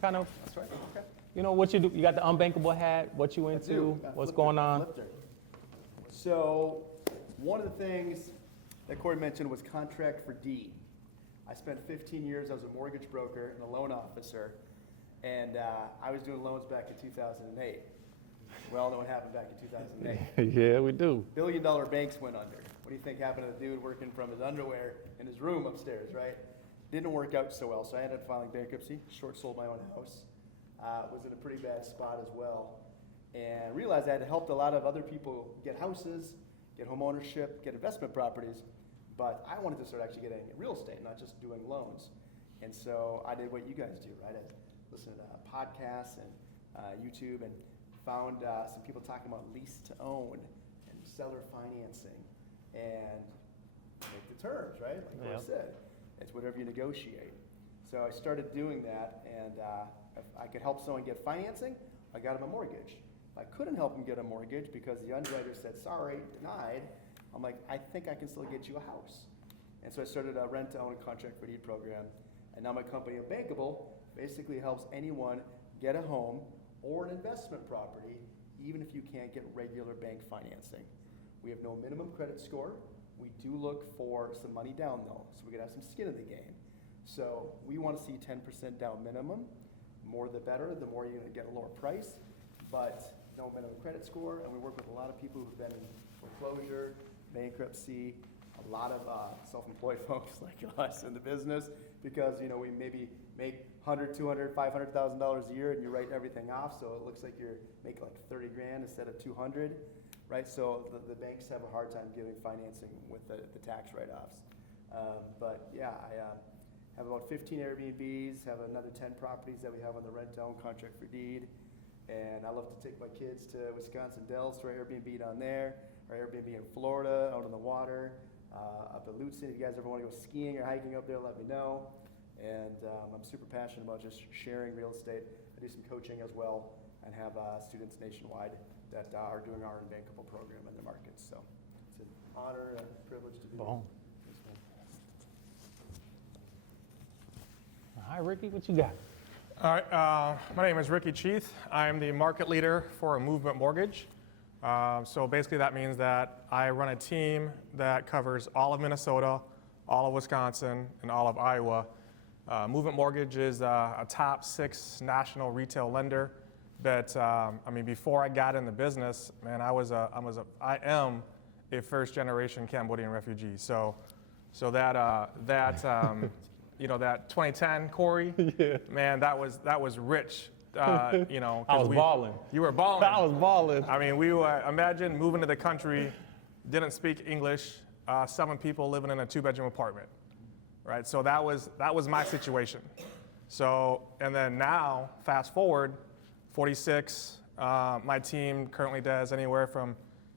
kind of, That's right. Okay. you know, what you do. You got the unbankable hat, what you into, what's going on. So one of the things that Corey mentioned was contract for deed. I spent 15 years as a mortgage broker and a loan officer, and I was doing loans back in 2008. We all know what happened back in 2008. Yeah, we do. Billion-dollar banks went under. What do you think happened to the dude working from his underwear in his room upstairs, right? Didn't work out so well, so I ended up filing bankruptcy, short-sold my own house. Was in a pretty bad spot as well, and realized I had helped a lot of other people get houses, get home ownership, get investment properties, but I wanted to start actually getting real estate, not just doing loans. And so I did what you guys do, right? I listened to podcasts and YouTube and found some people talking about lease to own and seller financing and make the terms, right? Like I said, it's whatever you negotiate. So I started doing that, and if I could help someone get financing, I got them a mortgage. If I couldn't help them get a mortgage because the underwriter said, sorry, denied, I'm like, I think I can still get you a house. And so I started a rent-to-own contract for deed program, and now my company, Unbankable, basically helps anyone get a home or an investment property, even if you can't get regular bank financing. We have no minimum credit score. We do look for some money down though, so we can have some skin in the game. So we want to see 10% down minimum. More the better, the more you're going to get a lower price, but no minimum credit score. And we work with a lot of people who've been in foreclosure, bankruptcy, a lot of self-employed folks like us in the business, because you know we maybe make $100, $200, $500,000 a year, and you write everything off, so it looks like you're making like 30 grand instead of 200, right? So the banks have a hard time giving financing with the tax write-offs. But yeah, I have about 15 Airbnbs, have another 10 properties that we have on the rent-to-own contract for deed, and I love to take my kids to Wisconsin Dells for Airbnb down there, or Airbnb in Florida, out on the water, up at Lutsen. If you guys ever want to go skiing or hiking up there, let me know. And I'm super passionate about just sharing real estate. I do some coaching as well, and have students nationwide that are doing our Unbankable program in the market. So it's an honor and a privilege to be here. Hi, Ricky, what you got? All right, my name is Ricky Cheath. I'm the market leader for Movement Mortgage. So basically that means that I run a team that covers all of Minnesota, all of Wisconsin, and all of Iowa. Movement Mortgage is a top 6 national retail lender. But I mean, before I got in the business, man, I am a first-generation Cambodian refugee. So that you know, that 2010 Corey, Yeah. man, that was rich. You know, I was balling. You were balling. I was balling. I mean, we were, imagine moving to the country, didn't speak English, 7 people living in a 2-bedroom apartment, right? So that was my situation. So, and then now, fast forward, 46, my team currently does anywhere from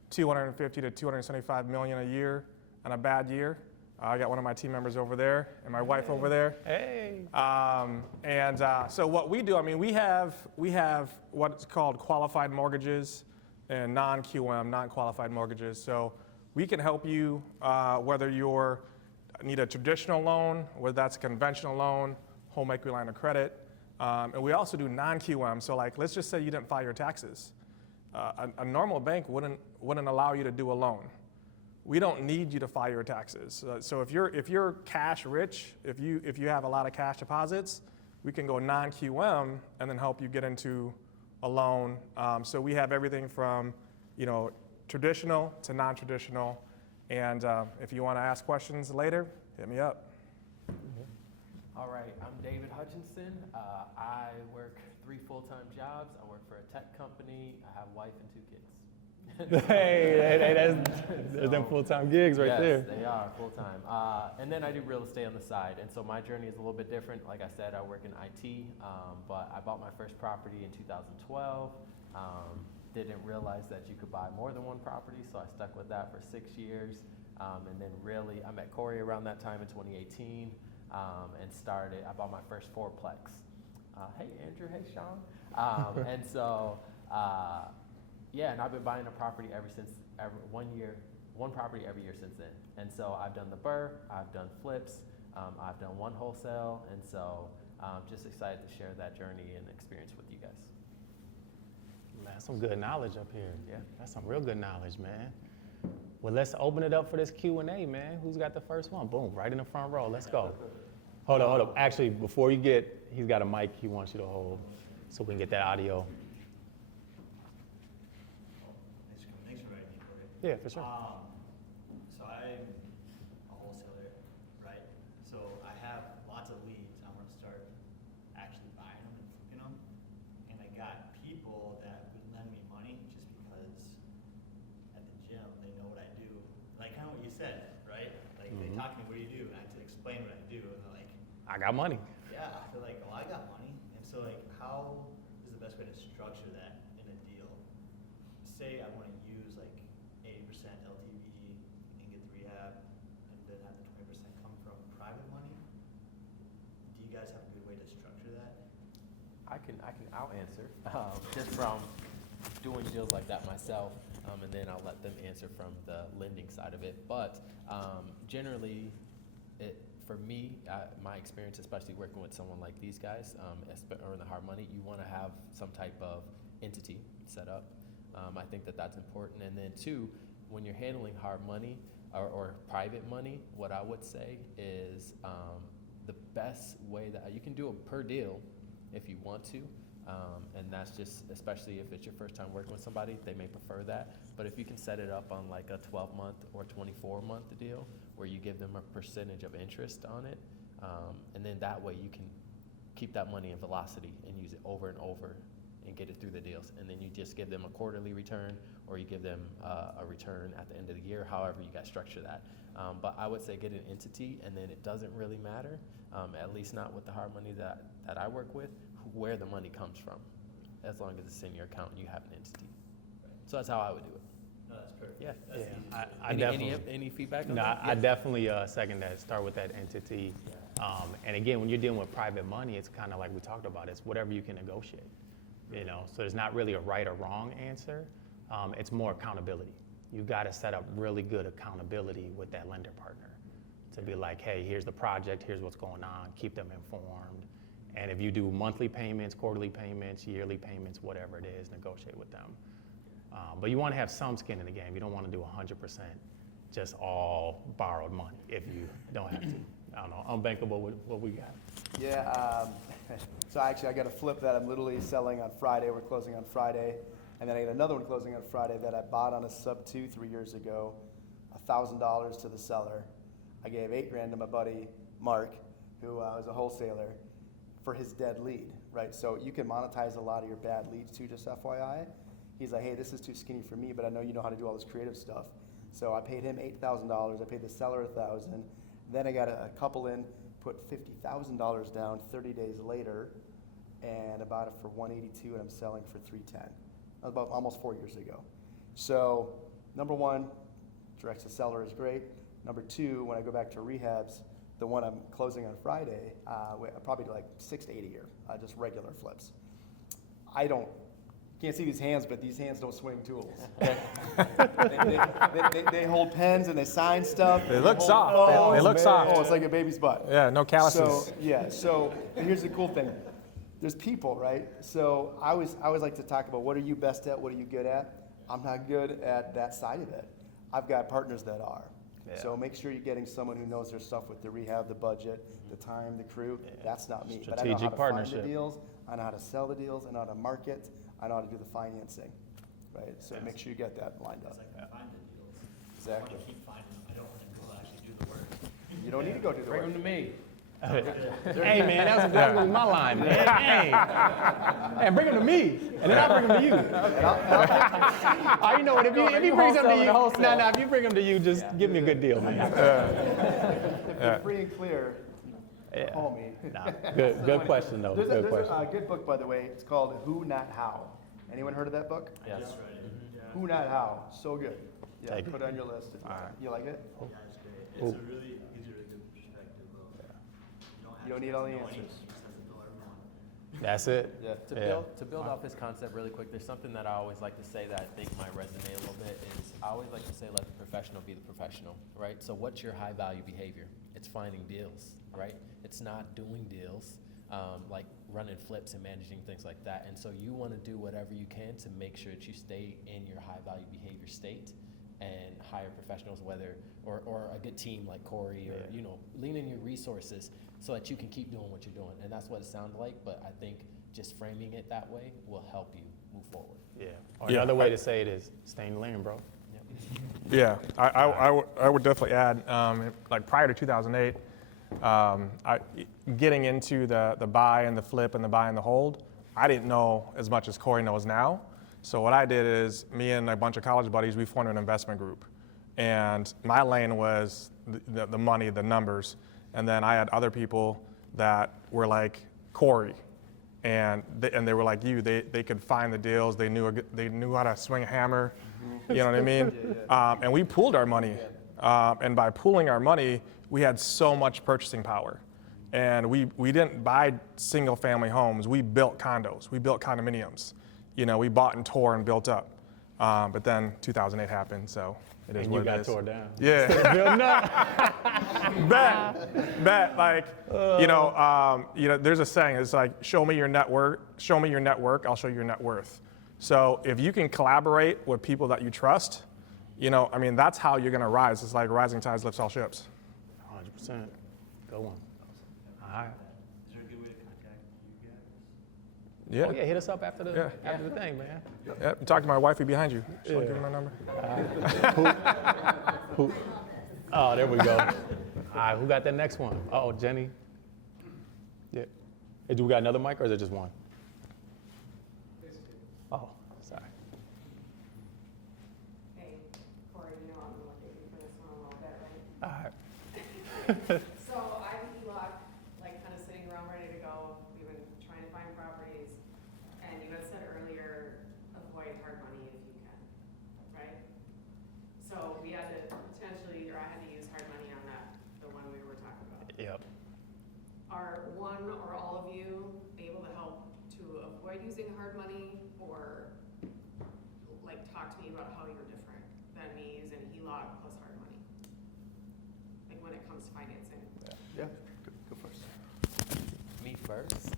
250 to 275 million a year on a bad year. I got one of my team members over there and my wife over there. Hey. So what we do, I mean, we have what's called qualified mortgages and non-QM, non-qualified mortgages. So we can help you whether you need a traditional loan, whether that's a conventional loan, home equity line of credit. And we also do non-QM. So like, let's just say you didn't file your taxes. A normal bank wouldn't allow you to do a loan. We don't need you to file your taxes. So if you're cash rich, if you have a lot of cash deposits, we can go non-QM and then help you get into a loan. So we have everything from, you know, traditional to non-traditional. And if you want to ask questions later, hit me up. All right, I'm David Hutchinson. I work 3 full-time jobs. I work for a tech company. I have a wife and 2 kids. hey, that's them full-time gigs right there. Yes, they are full-time. And then I do real estate on the side. And so my journey is a little bit different. Like I said, I work in IT, but I bought my first property in 2012. Didn't realize that you could buy more than one property, so I stuck with that for 6 years. And then really, I met Corey around that time in 2018 and I bought my first 4-plex. Hey, Andrew, hey, Sean. And so, yeah, and I've been buying a property one property every year since then. And so I've done the BRRRR, I've done flips, I've done one wholesale, and so just excited to share that journey and experience with you guys. Man, that's some good knowledge up here. Yeah. That's some real good knowledge, man. Well, let's open it up for this Q&A, man. Who's got the first one? Boom, right in the front row. Let's go. Hold on. Actually, before you get, he's got a mic he wants you to hold so we can get that audio. Thanks for inviting me, Corey. Yeah, for sure. So I'm a wholesaler, right? So I have lots of leads. I want to start actually buying them and flipping them. And I got people that would lend me money just because at the gym they know what I do. Like kind of what you said, right? Like they talk to me, what do you do? And I have to explain what I do. And they're like, I got money. yeah. They're like, oh, I got money. And so like, how is the best way to structure that in a deal? Say I want to use like 80% LTV and get the rehab, and then have the 20% come from private money. Do you guys have a good way to structure that? I'll answer just from doing deals like that myself, and then I'll let them answer from the lending side of it. But generally, for me, my experience, especially working with someone like these guys, earn the hard money, you want to have some type of entity set up. I think that's important. And then two, when you're handling hard money or private money, what I would say is the best way that you can do it per deal if you want to. And that's just, especially if it's your first time working with somebody, they may prefer that. But if you can set it up on like a 12-month or 24-month deal where you give them a percentage of interest on it, and then that way you can keep that money in velocity and use it over and over and get it through the deals. And then you just give them a quarterly return, or you give them a return at the end of the year, however you guys structure that. But I would say get an entity, and then it doesn't really matter, at least not with the hard money that I work with, where the money comes from, as long as it's in your account and you have an entity. So that's how I would do it. No, that's perfect. Yeah. That's the easiest way. I definitely. Any feedback on No, that? I definitely second that. Start with that entity. And again, when you're dealing with private money, it's kind of like we talked about. It's whatever you can negotiate. You know, so there's not really a right or wrong answer. It's more accountability. You got to set up really good accountability with that lender partner to be like, hey, here's the project, here's what's going on. Keep them informed. And if you do monthly payments, quarterly payments, yearly payments, whatever it is, negotiate with them. But you want to have some skin in the game. You don't want to do 100% just all borrowed money if you don't have to. I don't know, unbankable, what we got? Yeah, so actually I got a flip that I'm literally selling on Friday. We're closing on Friday. And then I got another one closing on Friday that I bought on a sub-2 3 years ago, $1,000 to the seller. I gave $8,000 to my buddy, Mark, who was a wholesaler, for his dead lead, right? So you can monetize a lot of your bad leads too, just FYI. He's like, hey, this is too skinny for me, but I know you know how to do all this creative stuff. So I paid him $8,000. I paid the seller $1,000. Then I got a couple in, put $50,000 down 30 days later, and I bought it for $182, and I'm selling for $310. That was about almost 4 years ago. So number one, direct to seller is great. Number two, when I go back to rehabs, the one I'm closing on Friday, I probably do like 6 to 8 a year, just regular flips. Can't see these hands, but these hands don't swing tools. they hold pens and they sign stuff. They look hold soft. phones. They look soft. Oh, it's like a baby's butt. Yeah, no calluses. So and here's the cool thing. There's people, right? So I always like to talk about what are you best at, what are you good at? I'm not good at that side of it. I've got partners that are. Yeah. So make sure you're getting someone who knows their stuff with the rehab, the budget, the time, the crew. Yeah. That's not me. But I know Strategic how to partnership. find the deals. I know how to sell the deals. I know how to market. I know how to do the financing, right? So make sure you get that lined up. It's like I find the deals. Exactly. I want to keep finding them. I don't want to go actually do the work. You don't need to go do the Bring work. them to me. Hey, man, that was gonna be my line, man. Hey, bring them to me, and then I'll bring them to you. Oh, you know what? If he brings them to you, if you bring them to you, just give me a good deal, man. If you're free and clear, call me. Nah, good question though. There's Good a question. good book, by the way. It's called Who Not How. Anyone heard of that book? Yes. Just read it. Yeah. Who Not How. So good. Yeah, Take it. put it on your list. All right. You like it? Yeah, it's great. It's a really gives you a good perspective of. You don't need all the know anything, answers. you just have to know everyone. That's it. Yeah. To build off his concept really quick, there's something that I always like to say that I think might resonate a little bit is I always like to say let the professional be the professional, right? So what's your high value behavior? It's finding deals, right? It's not doing deals. like running flips and managing things like that. And so you want to do whatever you can to make sure that you stay in your high value behavior state and hire professionals, whether, or a good team like Corey, or, you know, lean in your resources so that you can keep doing what you're doing. And that's what it sounded like, but I think just framing it that way will help you move forward. Yeah. Or another way to say it is stay in the lane, bro. Yeah, I would definitely add, like prior to 2008, getting into the buy and the flip and the buy and the hold, I didn't know as much as Corey knows now. So what I did is, me and a bunch of college buddies, we formed an investment group. And my lane was the money, the numbers. And then I had other people that were like Corey. And they were like you. They could find the deals. They knew how to swing a hammer. You know what I mean? And we pooled our money. And by pooling our money, we had so much purchasing power. And we didn't buy single family homes. We built condos. We built condominiums. You know, we bought and tore and built up. But then 2008 happened, so it is And what you got it is. tore down. Yeah. Building up. Bet. Like, you know, there's a saying. It's like, show me your network, I'll show you your net worth. So if you can collaborate with people that you trust, you know, I mean, that's how you're gonna rise. It's like rising tides lifts all ships. 100%. Go on. All right. Is there a good way to contact you guys? Yeah. Oh yeah, hit us up after the thing, man. Yeah. Talk to my wifey behind you. She'll give you my number. Who? Oh, there we go. All right, who got that next one? Oh, Jenny. Yeah. Hey, do we got another mic or is it just one? Oh, sorry. Hey, Corey, you know I'm gonna take you for this one a little bit, right? All right. So I have HELOC, like kind of sitting around ready to go. We've been trying to find properties. And you had said earlier, avoid hard money if you can, right? So we had to potentially, or I had to use hard money on that, the one we were talking about. Yep. Are one or all of you able to help to avoid using hard money, or like talk to me about how you're different than me using HELOC plus hard money? Like when it comes to financing. Yeah, go first. Me first.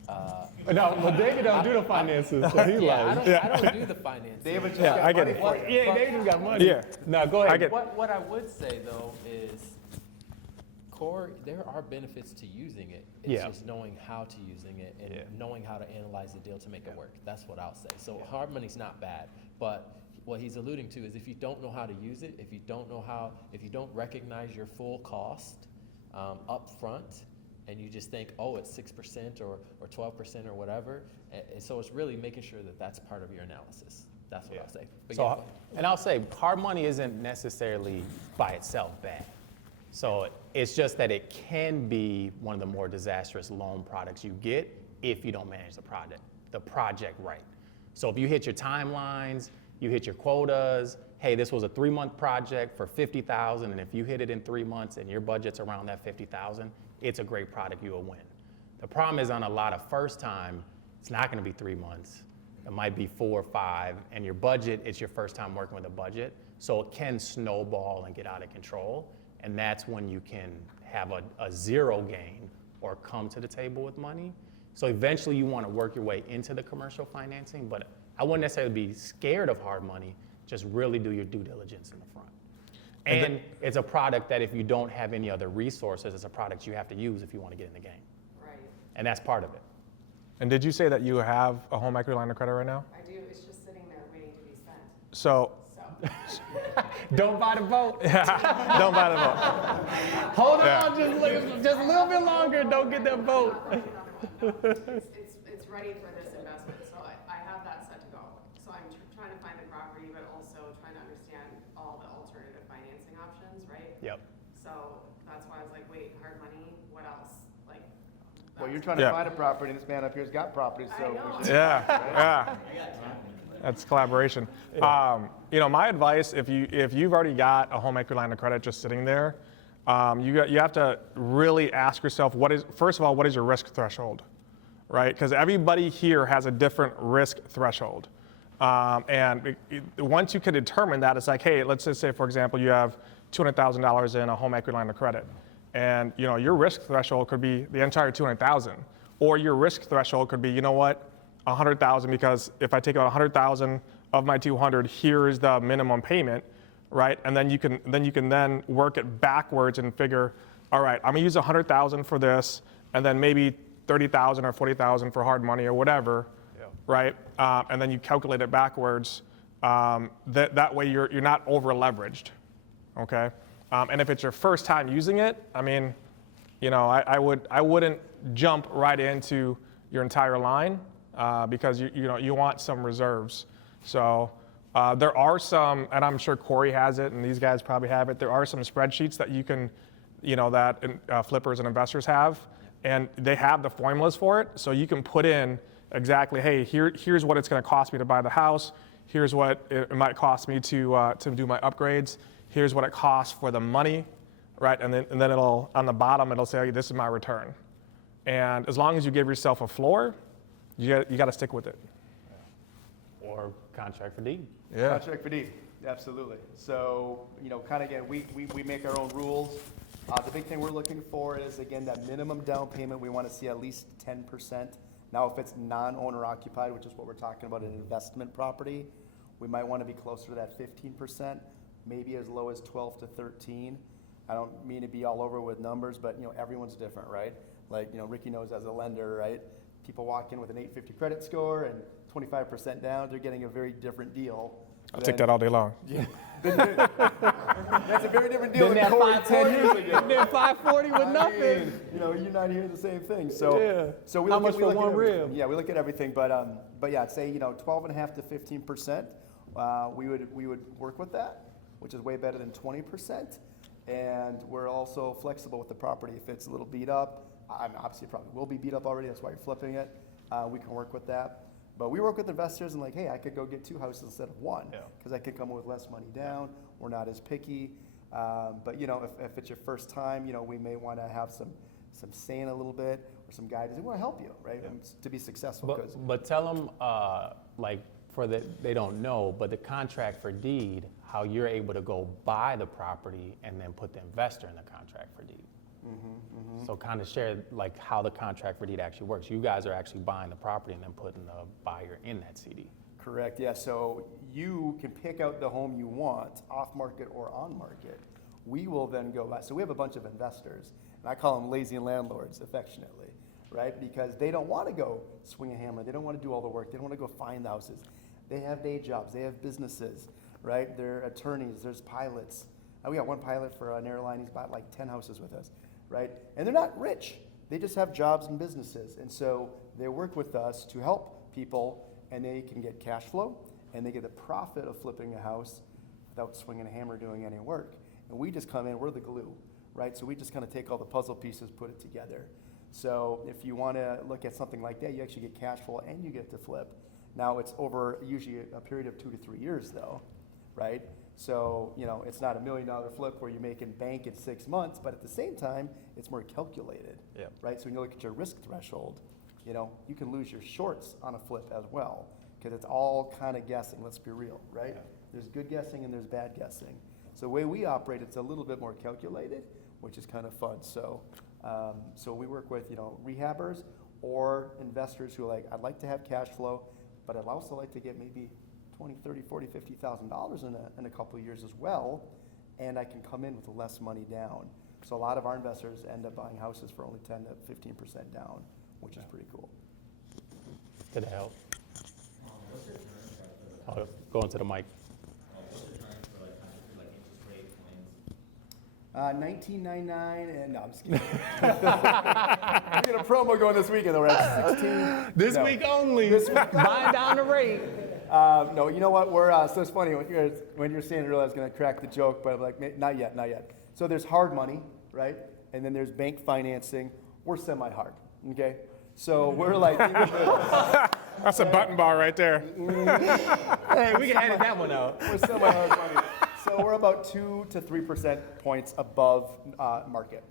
No, well, David don't do the finances, so he Yeah, like. I don't do the financing. David just Yeah, got I get money it. for you. Yeah, David got money. Yeah. No, go ahead. I get- What I would say though is, Corey, there are benefits to using it. It's Yeah. just knowing how to using it and Yeah. knowing how to analyze the deal to make it work. That's what I'll say. So hard money's not bad, but what he's alluding to is if you don't know how to use it, if you don't recognize your full cost up front, and you just think, oh, it's 6% or 12% or whatever, so it's really making sure that that's part of your analysis. That's what I'll say. But yeah, go So, ahead. and I'll say hard money isn't necessarily by itself bad. So it's just that it can be one of the more disastrous loan products you get if you don't manage the project right. So if you hit your timelines, you hit your quotas, hey, this was a 3-month project for $50,000, and if you hit it in 3 months and your budget's around that $50,000, it's a great product, you'll win. The problem is on a lot of first time, it's not gonna be 3 months. It might be 4 or 5, and your budget, it's your first time working with a budget, so it can snowball and get out of control, and that's when you can have a zero gain or come to the table with money. So eventually you wanna work your way into the commercial financing, but I wouldn't necessarily be scared of hard money, just really do your due diligence in the front. And it's a product that if you don't have any other resources, it's a product you have to use if you wanna get in the game. Right. And that's part of it. And did you say that you have a home equity line of credit right now? I do, it's just sitting there waiting to be spent, So so. Don't buy the boat. don't buy the boat. Hold Yeah. on just a little bit longer, don't get that boat. It's ready for this investment, so I have that set to go. So I'm trying to find the property, but also trying to understand all the alternative financing options, right? Yep. So that's why I was like, wait, hard money, what else? Like. Well, you're that's- trying to Yeah. find a property, and this man up here's got properties, so I we know. should. Yeah. That's collaboration. You know, my advice, if you've already got a home equity line of credit just sitting there, you have to really ask yourself, first of all, what is your risk threshold, right? Because everybody here has a different risk threshold. And once you can determine that, it's like, hey, let's just say, for example, you have $200,000 in a home equity line of credit. And you know, your risk threshold could be the entire $200,000. Or your risk threshold could be, you know what, 100,000, because if I take out 100,000 of my 200, here is the minimum payment, right? And then you can work it backwards and figure, all right, I'm gonna use 100,000 for this, and then maybe 30,000 or 40,000 for hard money or whatever, right? And then you calculate it backwards. That way you're not over leveraged, okay? And if it's your first time using it, I mean, you know, I wouldn't jump right into your entire line because you want some reserves. So there are some, and I'm sure Corey has it, and these guys probably have it. There are some spreadsheets that you can, that flippers and investors have, and they have the formulas for it. So you can put in exactly, hey, here's what it's going to cost me to buy the house. Here's what it might cost me to do my upgrades. Here's what it costs for the money, right? And then it'll, on the bottom, it'll say, this is my return. And as long as you give yourself a floor, you got to stick with it. Or contract for deed. Yeah. Contract for deed, absolutely. So, kind of again, we make our own rules. The big thing we're looking for is, again, that minimum down payment. We want to see at least 10%. Now, if it's non-owner occupied, which is what we're talking about, an investment property, we might want to be closer to that 15%, maybe as low as 12 to 13. I don't mean to be all over with numbers, but everyone's different, right? Like, Ricky knows as a lender, right? People walk in with an 850 credit score and 25% down, they're getting a very different deal. I'll take that all day long. Yeah. That's a very different deal than Corey 10 years ago. Then 540 with I mean, you're not hearing the same thing. So, so we How look much at, for we look one at everything. rib? Yeah, we look at everything, but yeah, I'd say 12.5% to 15%. We would work with that, which is way better than 20%. And we're also flexible with the property. If it's a little beat up, obviously it probably will be beat up already. That's why you're flipping it. We can work with that. But we work with investors and like, hey, I could go get 2 houses instead of 1 because I could come with less money down. We're not as picky. But if it's your first time, we may want to have some saying a little bit or some guidance. We want to help you, right, to be successful. But tell them, they don't know, but the contract for deed, how you're able to go buy the property and then put the investor in the contract for deed. So kind of share like how the contract for deed actually works. You guys are actually buying the property and then putting the buyer in that CD. Correct, yeah. So you can pick out the home you want, off market or on market. We will then go buy. So we have a bunch of investors, and I call them lazy landlords affectionately, right? Because they don't want to go swing a hammer. They don't want to do all the work. They don't want to go find the houses. They have day jobs. They have businesses, right? They're attorneys. There's pilots. We got one pilot for an airline. He's bought like 10 houses with us, right? And they're not rich. They just have jobs and businesses. And so they work with us to help people, and they can get cash flow, and they get the profit of flipping a house without swinging a hammer doing any work. And we just come in, we're the glue, right? So we just kind of take all the puzzle pieces, put it together. So if you want to look at something like that, you actually get cash flow and you get to flip. Now it's over usually a period of 2 to 3 years though, right? So, it's not $1 million flip where you make in bank in 6 months, but at the same time, it's more calculated, right? So when you look at your risk threshold, you can lose your shorts on a flip as well, because it's all kind of guessing, let's be real, right? There's good guessing and there's bad guessing. So the way we operate, it's a little bit more calculated, which is kind of fun. So, so we work with, rehabbers or investors who are like, I'd like to have cash flow, but I'd also like to get maybe $20,000, $30,000, $40,000, $50,000 in a couple of years as well, and I can come in with less money down. So a lot of our investors end up buying houses for only 10 to 15% down, which is pretty cool. Did it help? Oh, go into the mic. 1999 and no, I'm just kidding. We got a promo going this weekend though. We're at 16. This week only. Buy down the rate. No, you know what? We're so it's funny when you're saying it earlier, I was going to crack the joke, but I'm like, not yet. So there's hard money, right? And then there's bank financing. We're semi-hard, okay? So we're like, That's a button bar right there. Hey, we can edit that one out. We're semi-hard money. So we're about 2 to 3% points above market,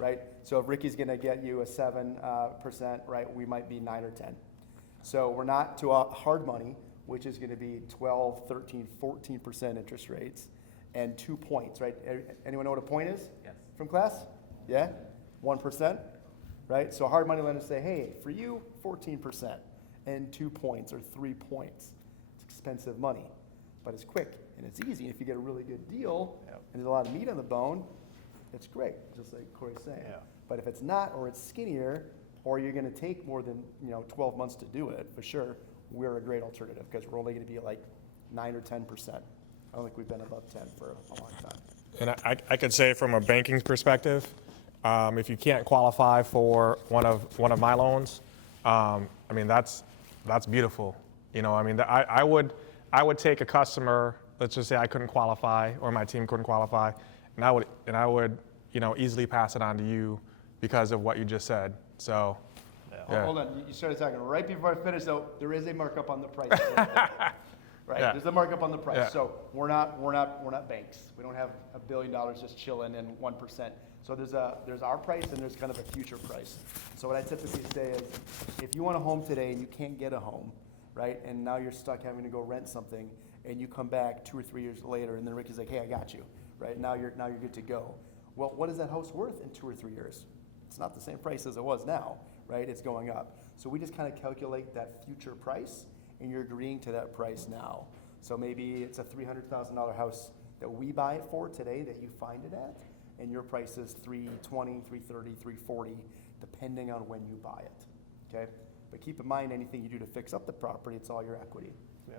right? So if Ricky's going to get you a 7%, right, we might be 9 or 10. So we're not to hard money, which is going to be 12, 13, 14% interest rates, and 2 points, right? Anyone know what a point is? Yes. From class? Yeah? 1%? right? So a hard money lender say, hey, for you, 14% and 2 points or 3 points. It's expensive money, but it's quick and it's easy. If you get a really good deal and there's a lot of meat on the bone, it's great, just like Corey's saying. Yeah. But if it's not, or it's skinnier, or you're gonna take more than 12 months to do it, for sure, we're a great alternative because we're only gonna be at like 9 or 10%. I don't think we've been above 10 for a long time. And I could say from a banking perspective, if you can't qualify for one of my loans, I mean that's beautiful. I mean I would take a customer. Let's just say I couldn't qualify or my team couldn't qualify, and I would easily pass it on to you because of what you just said. So. Yeah. Hold on, you started talking right before I finished, though, there is a markup on the price. Right, Yeah. there's a markup on the price. Yeah. So we're not banks. We don't have $1 billion just chilling in 1%. So there's our price and there's kind of a future price. So what I typically say is, if you want a home today and you can't get a home, right, and now you're stuck having to go rent something, and you come back 2 or 3 years later, and then Ricky's like, hey, I got you, right? Now you're good to go. Well, what is that house worth in 2 or 3 years? It's not the same price as it was now, right? It's going up. So we just kind of calculate that future price, and you're agreeing to that price now. So maybe it's a $300,000 house that we buy it for today that you find it at, and your price is $320,000, $330,000, $340,000, depending on when you buy it, okay? But keep in mind, anything you do to fix up the property, it's all your equity,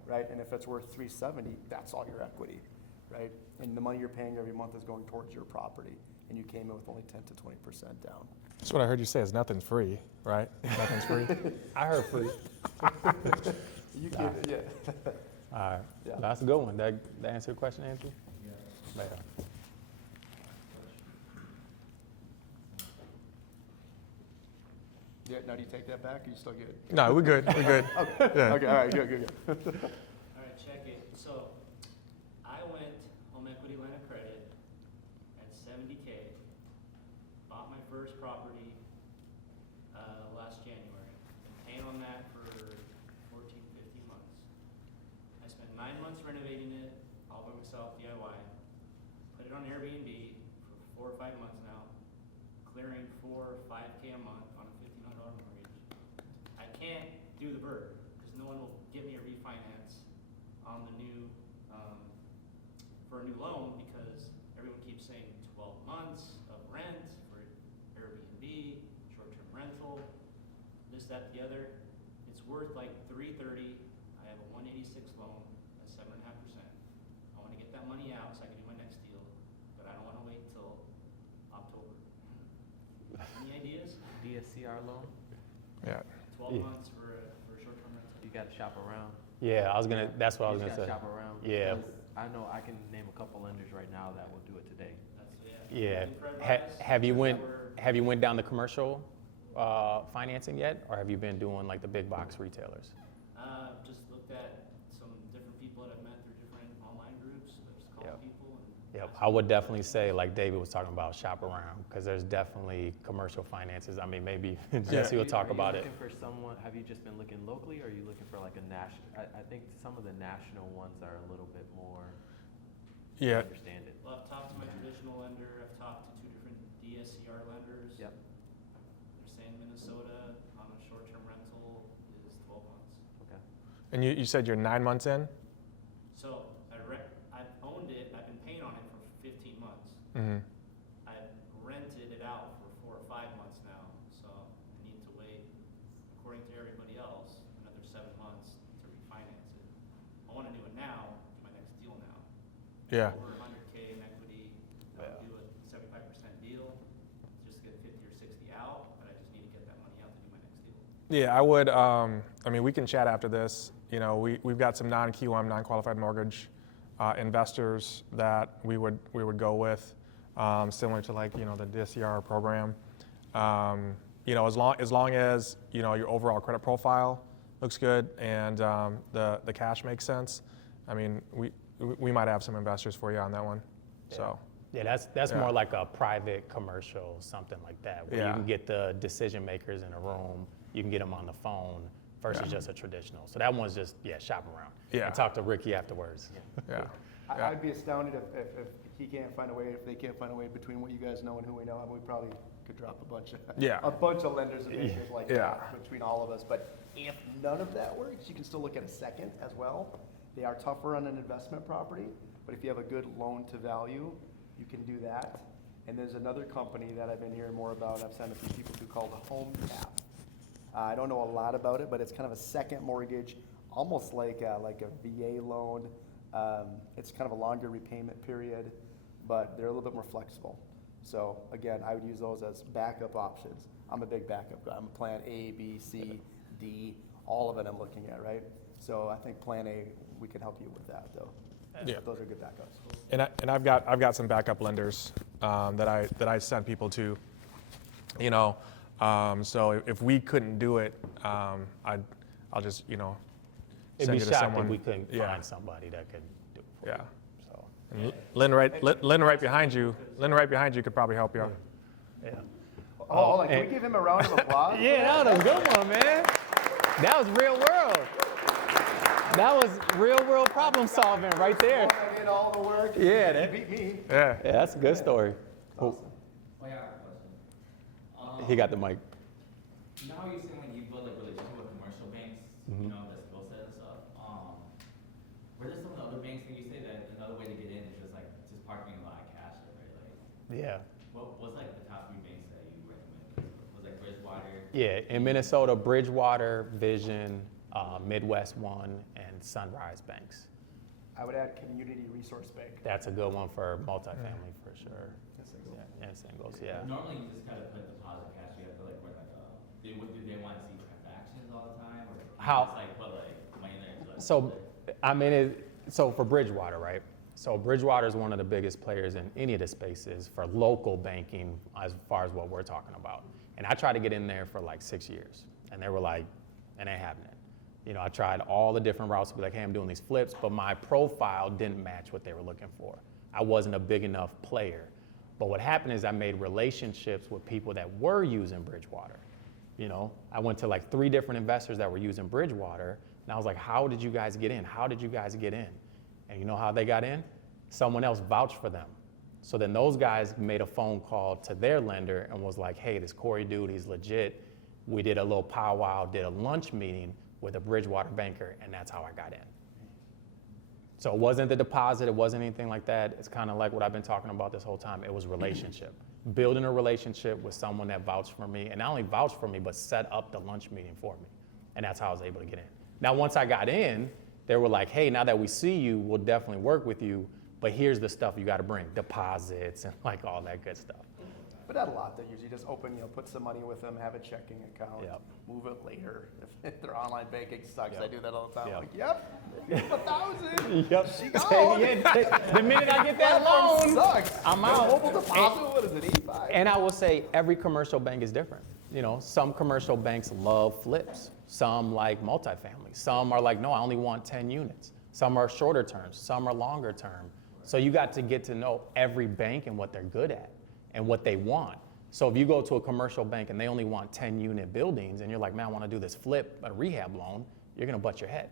right? And if it's worth $370,000, that's all your equity, right? And the money you're paying every month is going towards your property, and you came in with only 10 to 20% down. That's what I heard you say. Is nothing's free, right? Nothing's free. I heard free. You can, yeah. All right, Yeah. that's a good one. That answer your question, Anthony? Yeah. Yeah, now do you take that back, or you still good? No, we're good. We're good. Okay, Yeah. okay, all right, good. All right, check it. So I went home equity line of credit at $70K, bought my first property last January. Been paying on that for 14, 15 months. I spent 9 months renovating it all by myself, DIY. Put it on Airbnb for 4 or 5 months now, clearing 4 or 5K a month on a $1,500 mortgage. I can't do the bird because no one will give me a refinance on the new for a new loan because everyone keeps saying 12 months of rent for Airbnb, short-term rental, this, that, the other. It's worth like $330. I have a 186 loan at 7.5%. I want to get that money out so I can do my next deal, but I don't want to wait till October. Any ideas? DSCR loan, Yeah. 12 Yeah. months for a short-term rental. you got to shop around. Yeah, that's what I was You gonna just say. gotta shop around. Yeah. because I know I can name a couple lenders right now that will do it today. That's, Yeah. Looking for Ha- advice? have you Is that went where- have you went down the commercial financing yet, or have you been doing like the big box retailers? Just looked at some different people that I've met through different online groups, just calling Yep. people. And Yep, I would definitely say, like David was talking about, shop around, because there's definitely commercial finances. I mean, maybe Jesse will talk about it. Are you looking for someone, have you just been looking locally, or are you looking for like a national, I think some of the national ones are a little bit more, Yeah. understand it. Well, I've talked to my traditional lender, I've talked to 2 different DSCR lenders. Yep. They're saying Minnesota on a short-term rental is 12 months. Okay. And you said you're 9 months in? So I've owned it, I've been paying on it for 15 months. Mm-hmm. I've rented it out for 4 or 5 months now, so I need to wait, according to everybody else, another 7 months to refinance it. I want to do it now, do my next deal now. Yeah. Over 100K in equity, I would do a 75% deal, just get 50 or 60 out, but I just need to get that money out to do my next deal. Yeah, I would. I mean, we can chat after this. We've got some non-QM, non-qualified mortgage investors that we would go with, similar to like the DSCR program. As long as your overall credit profile looks good and the cash makes sense. I mean, we might have some investors for you on that one. Yeah. So. Yeah, that's Yeah. more like a private commercial, something like that, where you Yeah. can get the decision makers in a room, you can get them on the phone versus Yeah. just a traditional. So that one's just, shop around. Yeah. And talk to Ricky afterwards. Yeah. Yeah. I'd be astounded if he can't find a way, if they can't find a way between what you guys know and who we know, and we probably could drop a bunch of Yeah. a bunch of lenders and bankers like Yeah. that between all of us. But if none of that works, you can still look at a second as well. They are tougher on an investment property, but if you have a good loan to value, you can do that. And there's another company that I've been hearing more about. I've sent a few people to called Home Tap. I don't know a lot about it, but it's kind of a second mortgage, almost like a VA loan. It's kind of a longer repayment period, but they're a little bit more flexible. So again, I would use those as backup options. I'm a big backup guy. I'm plan A, B, C, D, all of it I'm looking at, right? So I think plan A, we can help you with that though. Yeah. But those are good backups. And I've got some backup lenders that I send people to, you know. So if we couldn't do it, I'll just, you know, It'd send be you to shocked someone. if we couldn't Yeah. find somebody that could do it for Yeah. you. So, And Lynn right behind you. Lynn right behind you could probably help you out. yeah. Oh, hold on. Can we give him a round of applause? Yeah, that was a good one, man. That was real world. That was real world problem solving right there. I did all the work. Yeah, You that- beat me. Yeah. Yeah, that's a good story. Awesome. Oh, yeah, I have a question. He got the mic. You know how you say when you build like relationship with commercial banks, you know, the skill set and stuff. Were there some other banks that you say that another way to get in is just parking a lot of cash, right? Like, Yeah. what was like the top 3 banks that you recommend? Was like Bridgewater? Yeah, in Minnesota, Bridgewater, Vision, Midwest One, and Sunrise Banks. I would add Community Resource Bank. That's a good one for multifamily for sure. Yeah, and singles, yeah. Normally you just kind of put deposit cash. You have to like work like do they want to see transactions all the time, or can you How- just like put like money in there? And just, like, So, put it? I mean, so for Bridgewater, right? So Bridgewater is one of the biggest players in any of the spaces for local banking as far as what we're talking about. And I tried to get in there for like 6 years, and they were like, it ain't happening. You know, I tried all the different routes to be like, hey, I'm doing these flips, but my profile didn't match what they were looking for. I wasn't a big enough player. But what happened is I made relationships with people that were using Bridgewater. You know, I went to like 3 different investors that were using Bridgewater, and I was like, how did you guys get in? How did you guys get in? And you know how they got in? Someone else vouched for them. So then those guys made a phone call to their lender and was like, hey, this Corey dude, he's legit. We did a little powwow, did a lunch meeting with a Bridgewater banker, and that's how I got in. So it wasn't the deposit, it wasn't anything like that. It's kind of like what I've been talking about this whole time. It was relationship. Building a relationship with someone that vouched for me, and not only vouched for me, but set up the lunch meeting for me. And that's how I was able to get in. Now, once I got in, they were like, hey, now that we see you, we'll definitely work with you, but here's the stuff you gotta bring, deposits and like all that good stuff. But not a lot. They usually just open, put some money with them, have a checking account, Yep. move it later. If their online banking sucks, I Yep. do that all the time. Yep. Like, yep, 1,000. Yep. She gone. The minute I get that Platform loan, sucks. I'm No out. mobile deposit, what is it, 85? And I will say every commercial bank is different. You know, some commercial banks love flips. Some like multifamily. Some are like, no, I only want 10 units. Some are shorter terms. Some are longer term. So you got to get to know every bank and what they're good at and what they want. So if you go to a commercial bank and they only want 10-unit buildings and you're like, man, I want to do this flip, a rehab loan, you're going to butt your head.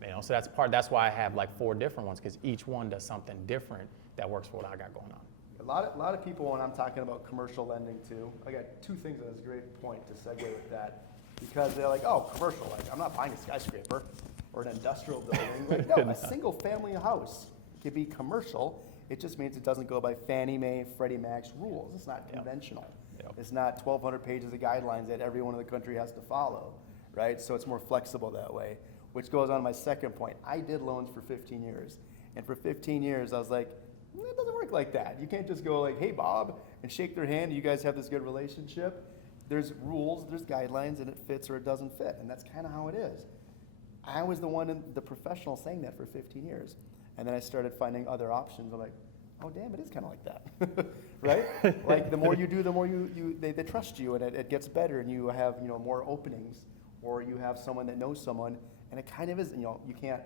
You know, so that's why I have like 4 different ones, because each one does something different that works for what I got going on. A lot of people, when I'm talking about commercial lending too, I got 2 things that is a great point to segue with that. Because they're like, oh, commercial, like I'm not buying a skyscraper or an industrial building. Like, no, a single family house can be commercial. It just means it doesn't go by Fannie Mae, Freddie Mac's rules. It's not conventional. Yep. It's not 1,200 pages of guidelines that everyone in the country has to follow, right? So it's more flexible that way, which goes on to my second point. I did loans for 15 years. And for 15 years, I was like, it doesn't work like that. You can't just go like, hey, Bob, and shake their hand. You guys have this good relationship. There's rules, there's guidelines, and it fits or it doesn't fit. And that's kind of how it is. I was the one in the professional saying that for 15 years. And then I started finding other options. I'm like, oh, damn, it is kind of like that, right? Like the more you do, the more they trust you, and it gets better, and you have more openings, or you have someone that knows someone, and it kind of is. You can't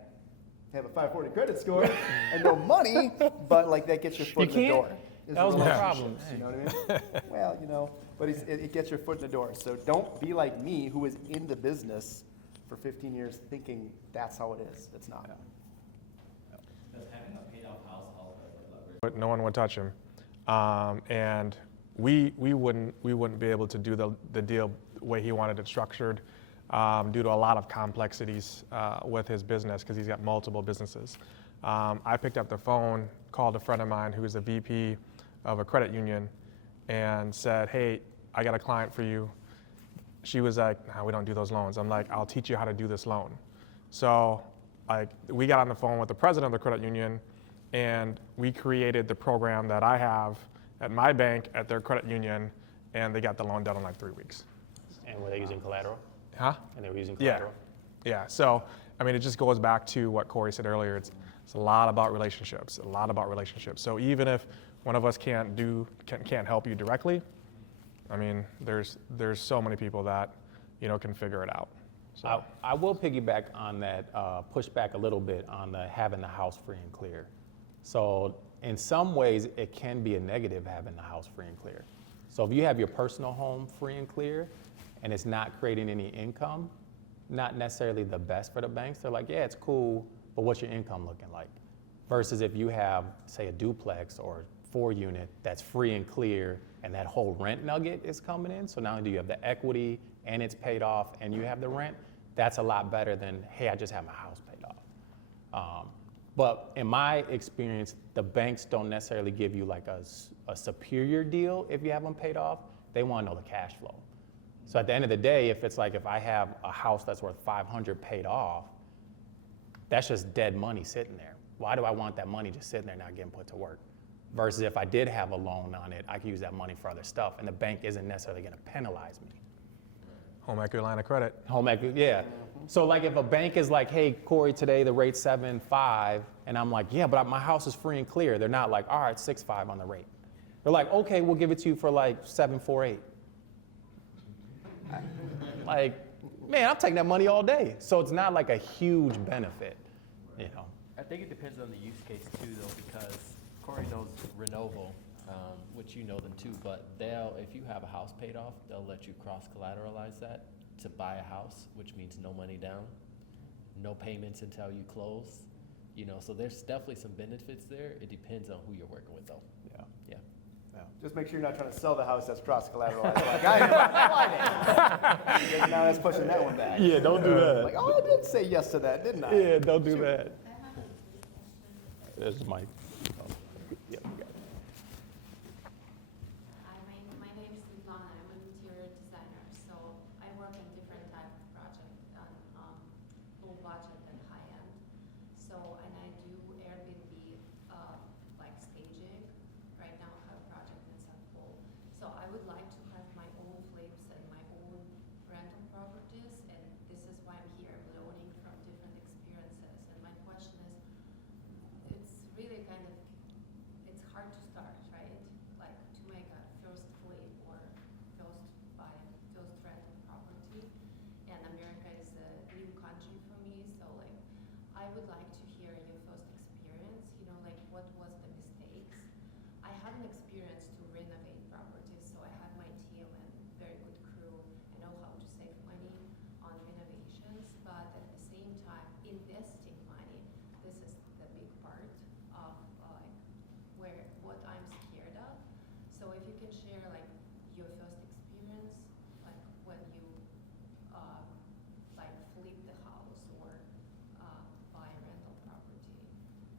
have a 540 credit score and no money, but like that gets your foot in the door. That was my problem. Relationships, you know what I mean? Well, but it gets your foot in the door. So don't be like me, who was in the business for 15 years thinking that's how it is. It's not. Does having a paid off house help as like leverage? But no one would touch him. And we wouldn't be able to do the deal the way he wanted it structured due to a lot of complexities with his business because he's got multiple businesses. I picked up the phone, called a friend of mine who's a VP of a credit union, and said, "Hey, I got a client for you." She was like, "No, we don't do those loans." I'm like, "I'll teach you how to do this loan." So we got on the phone with the president of the credit union, and we created the program that I have at my bank at their credit union, and they got the loan done in like 3 weeks. And were they using collateral? Huh? And they were using Yeah. collateral? Yeah. So, I mean, it just goes back to what Corey said earlier. It's a lot about relationships, a lot about relationships. So even if one of us can't help you directly, I mean, there's so many people that, can figure it out. So. I will piggyback on that, push back a little bit on the having the house free and clear. So in some ways, it can be a negative having the house free and clear. So if you have your personal home free and clear and it's not creating any income, not necessarily the best for the banks. They're like, yeah, it's cool, but what's your income looking like? Versus if you have, say, a duplex or 4-unit that's free and clear and that whole rent nugget is coming in. So not only do you have the equity and it's paid off and you have the rent, that's a lot better than, hey, I just have my house paid off. But in my experience, the banks don't necessarily give you like a superior deal if you have them paid off. They want to know the cash flow. So at the end of the day, if it's like if I have a house that's worth $500 paid off, that's just dead money sitting there. Why do I want that money just sitting there not getting put to work? Versus if I did have a loan on it, I could use that money for other stuff, and the bank isn't necessarily going to penalize me. Home equity line of credit. Home equity, yeah. So like if a bank is like, hey, Corey, today the rate's 7.5, and I'm like, yeah, but my house is free and clear. They're not like, all right, 6.5 on the rate. They're like, okay, we'll give it to you for like 7.48. Like, man, I'm taking that money all day. So it's not like a huge benefit, I think it depends on the use case too, though, because Corey knows Renovo, which you know them too, but if you have a house paid off, they'll let you cross-collateralize that to buy a house, which means no money down, no payments until you close, so there's definitely some benefits there. It depends on who you're working with, though. Yeah. Yeah. Just make sure you're not trying to sell the house that's cross-collateralized. Like, because now that's pushing that one back. Yeah, don't do that. Like, oh, I did say yes to that, didn't I? Yeah, don't do that. I have a question. There's Mike. Yeah, we got it. Hi, my name is Svetlana. I'm an interior designer. So I work on different type of projects on low budget and high end. So, and I do Airbnb like staging. Right now I have a project in St. Paul. So I would like to have my own flips and my own rental properties. And this is why I'm here. I'm learning from different experiences. And my question is, it's really it's hard to start, right? Like to make a first flip or first rental property. And America is a new country for me, so like I would like to hear your first experience, like what was the mistakes. I have an experience to renovate properties, so I have my team and very good crew. I know how to save money on renovations, but at the same time, investing money, this is the big part of what I'm scared of. So if you can share like your first experience, like when you like flip the house or buy a rental property,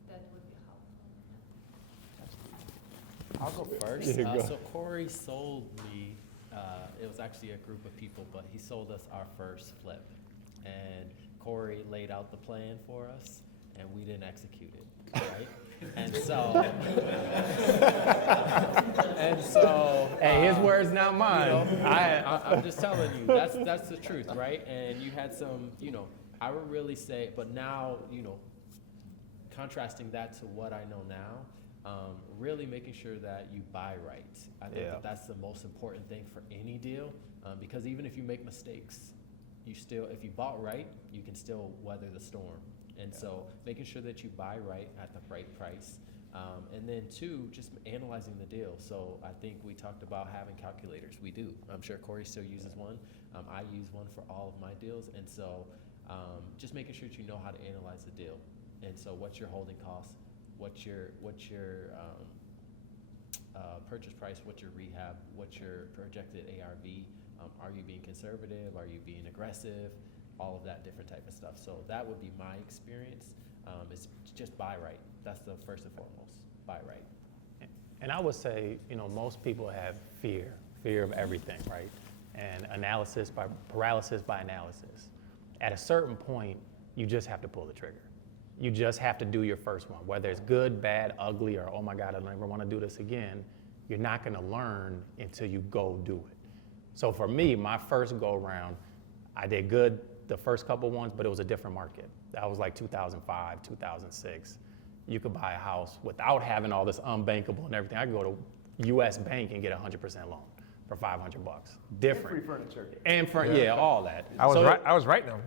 that would be helpful. I'll go first. Yeah, go. So Corey sold me, it was actually a group of people, but he sold us our first flip. And Corey laid out the plan for us, and we didn't execute it, right? And so, Hey, his words, not mine. I'm just telling you, that's the truth, right? And you had some, I would really say, but now, contrasting that to what I know now, really making sure that you buy right. I think Yeah. that's the most important thing for any deal, because even if you make mistakes, if you bought right, you can still weather the storm. And so making sure that you buy right at the right price. And then two, just analyzing the deal. So I think we talked about having calculators. We do. I'm sure Corey still uses one. I use one for all of my deals. And so just making sure that you know how to analyze the deal. And so what's your holding cost? What's your purchase price, what's your rehab, what's your projected ARV, are you being conservative, are you being aggressive, all of that different type of stuff. So that would be my experience. It's just buy right. That's the first and foremost, buy right. And I would say, most people have fear of everything, right? And paralysis by analysis. At a certain point, you just have to pull the trigger. You just have to do your first one, whether it's good, bad, ugly, or oh my God, I don't ever want to do this again. You're not going to learn until you go do it. So for me, my first go around, I did good the first couple ones, but it was a different market. That was like 2005, 2006. You could buy a house without having all this unbankable and everything. I could go to US Bank and get a 100% loan for $500. Different. Free furniture. And yeah, all that. I was right now.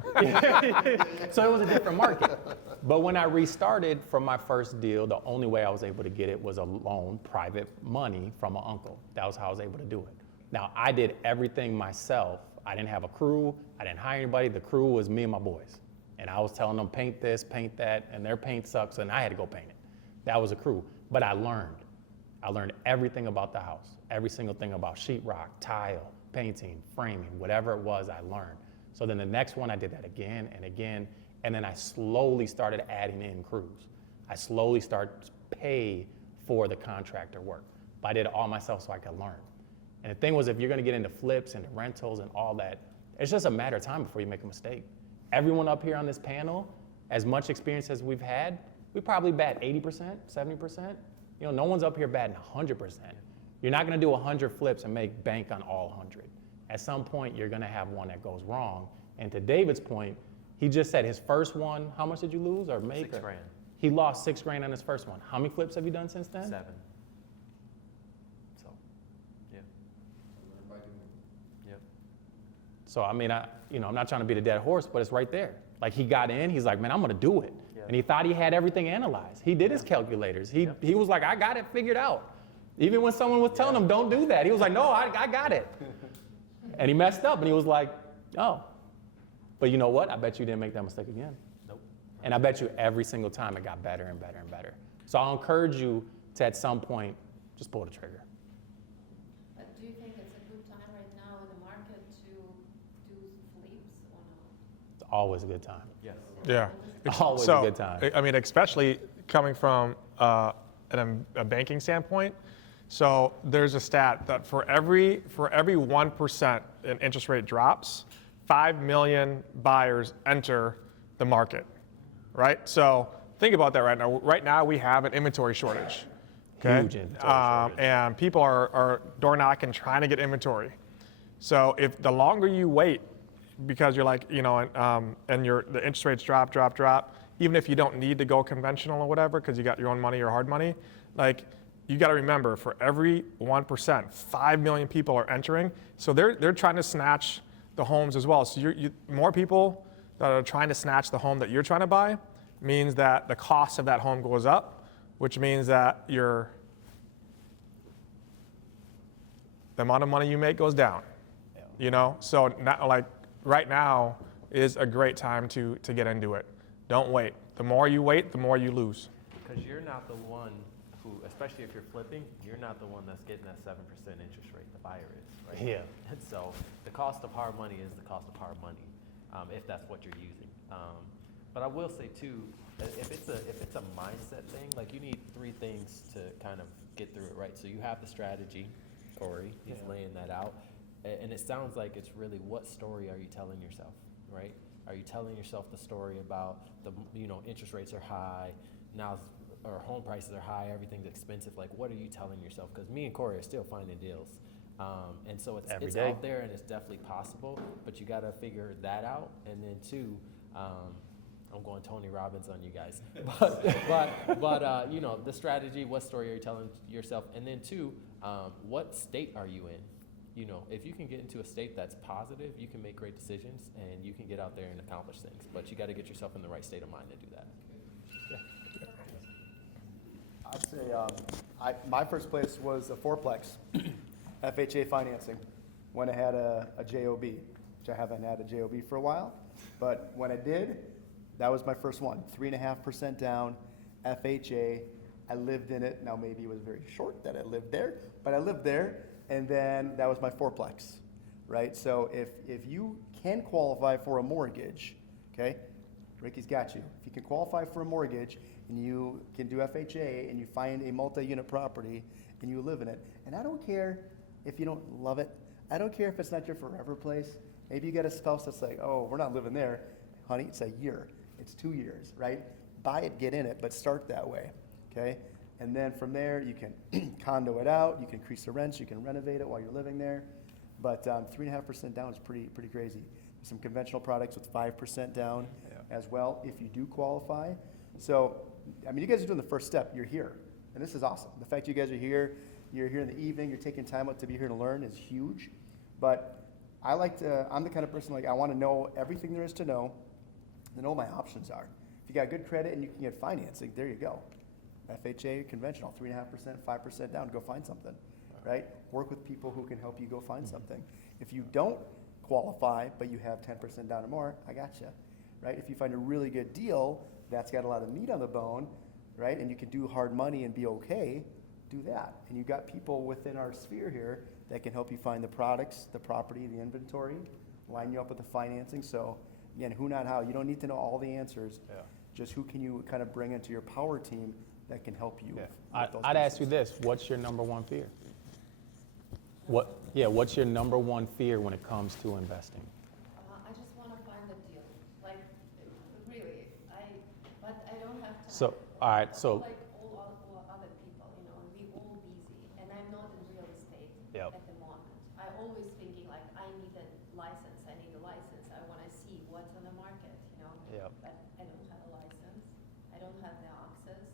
So it was a different market. But when I restarted from my first deal, the only way I was able to get it was a loan, private money from an uncle. That was how I was able to do it. Now, I did everything myself. I didn't have a crew. I didn't hire anybody. The crew was me and my boys. And I was telling them, paint this, paint that, and their paint sucks, and I had to go paint it. That was a crew. But I learned. I learned everything about the house, every single thing about sheetrock, tile, painting, framing, whatever it was, I learned. So then the next one, I did that again and again, and then I slowly started adding in crews. I slowly started to pay for the contractor work. But I did it all myself so I could learn. And the thing was, if you're gonna get into flips and rentals and all that, it's just a matter of time before you make a mistake. Everyone up here on this panel, as much experience as we've had, we probably bat 80%, 70%. No one's up here batting 100%. You're not gonna do 100 flips and make bank on all 100. At some point, you're gonna have one that goes wrong. And to David's point, he just said his first one, how much did you lose or make? $6,000. He lost $6,000 on his first one. How many flips have you done since then? 7. So, yeah. Yep. So I mean, I'm not trying to beat a dead horse, but it's right there. Like he got in, he's like, man, I'm gonna do it. Yeah. And he thought he had everything analyzed. He did his calculators. He was like, I got it figured out. Even when someone was telling him, don't do that, he was like, no, I got it. And he messed up and he was like, oh. But you know what? I bet you didn't make that mistake again. Nope. And I bet you every single time it got better and better and better. So I'll encourage you to at some point, just pull the trigger. But do you think it's a good time right now in the market to do flips or not? It's always a good time. Yes. Yeah. Always a good time. I mean, especially coming from a banking standpoint. So there's a stat that for every 1% in interest rate drops, 5 million buyers enter the market, right? So think about that right now. Right now we have an inventory shortage. Okay? Huge inventory shortage. And people are door knocking trying to get inventory. So if the longer you wait, because you're like, and the interest rates drop, even if you don't need to go conventional or whatever, because you got your own money or hard money, like you got to remember, for every 1%, 5 million people are entering. So they're trying to snatch the homes as well. So more people that are trying to snatch the home that you're trying to buy means that the cost of that home goes up, which means that the amount of money you make goes down. So right now is a great time to get into it. Don't wait. The more you wait, the more you lose. Because you're not the one who, especially if you're flipping, you're not the one that's getting that 7% interest rate. The buyer is, right? Yeah. And so the cost of hard money is the cost of hard money, if that's what you're using. But I will say too, if it's a mindset thing, like you need 3 things to kind of get through it, right? So you have the strategy, Corey, he's laying that out. And it sounds like it's really, what story are you telling yourself, right? Are you telling yourself the story about interest rates are high, or home prices are high, everything's expensive? Like, what are you telling yourself? Because me and Corey are still finding deals. And so it's out there and it's definitely possible, but you got to figure that out. And then 2, I'm going Tony Robbins on you guys, but the strategy, what story are you telling yourself? And then 2, what state are you in? If you can get into a state that's positive, you can make great decisions and you can get out there and accomplish things. But you got to get yourself in the right state of mind to do that. I'd say my first place was a fourplex, FHA financing, when I had a JOB, which I haven't had a JOB for a while. But when I did, that was my first one, 3.5% down, FHA. I lived in it. Now maybe it was very short that I lived there, but I lived there, and then that was my fourplex, right? So if you can qualify for a mortgage, okay, Ricky's got you. If you can qualify for a mortgage and you can do FHA and you find a multi-unit property and you live in it, and I don't care if you don't love it. I don't care if it's not your forever place. Maybe you got a spouse that's like, oh, we're not living there. Honey, it's a year. It's 2 years, right? Buy it, get in it, but start that way, okay? And then from there, you can condo it out. You can increase the rents. You can renovate it while you're living there. But 3.5% down is pretty crazy. Some conventional products with 5% down as well, if you do qualify. So, I mean, you guys are doing the first step. You're here, and this is awesome. The fact you guys are here, you're here in the evening, you're taking time out to be here to learn is huge. But I'm the kind of person, like, I want to know everything there is to know what my options are. If you got good credit and you can get financing, there you go. FHA, conventional, 3.5%, 5% down, go find something, right? Work with people who can help you go find something. If you don't qualify, but you have 10% down or more, I got you, right? If you find a really good deal that's got a lot of meat on the bone, right, and you can do hard money and be okay, do that. And you've got people within our sphere here that can help you find the products, the property, the inventory, line you up with the financing. So again, who, not how. You don't need to know all the answers. Yeah. Just who can you kind of bring into your power team that can help you. Yeah. With those I'd ask you pieces. this, what's your number one fear? What's your number one fear when it comes to investing? I just want to find a deal. Like, really, but I don't have time. So, all right, so, Like all other people, you know, we all busy, and I'm not in real estate Yep. at the moment. I always thinking like, I need a license, I want to see what's on the market, you know? Yep. But I don't have a license, I don't have the access,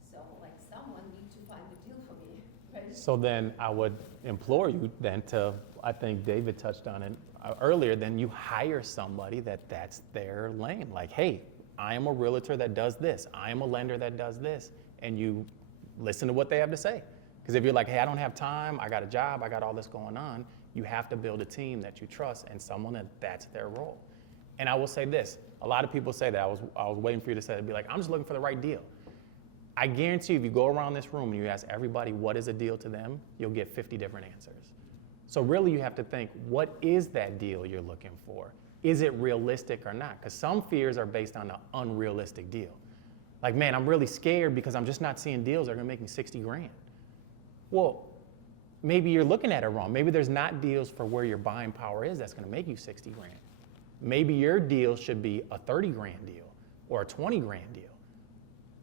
so like someone needs to find a deal for me, right? so then I would implore you then to, I think David touched on it earlier, then you hire somebody that's their lane. Like, hey, I am a realtor that does this. I am a lender that does this. And you listen to what they have to say. Because if you're like, hey, I don't have time, I got a job, I got all this going on, you have to build a team that you trust and someone that's their role. And I will say this, a lot of people say that. I was waiting for you to say it, be like, I'm just looking for the right deal. I guarantee you, if you go around this room and you ask everybody what is a deal to them, you'll get 50 different answers. So really you have to think, what is that deal you're looking for? Is it realistic or not? Because some fears are based on an unrealistic deal. Like, man, I'm really scared because I'm just not seeing deals that are gonna make me 60 grand. Well, maybe you're looking at it wrong. Maybe there's not deals for where your buying power is that's gonna make you 60 grand. Maybe your deal should be a 30 grand deal or a 20 grand deal.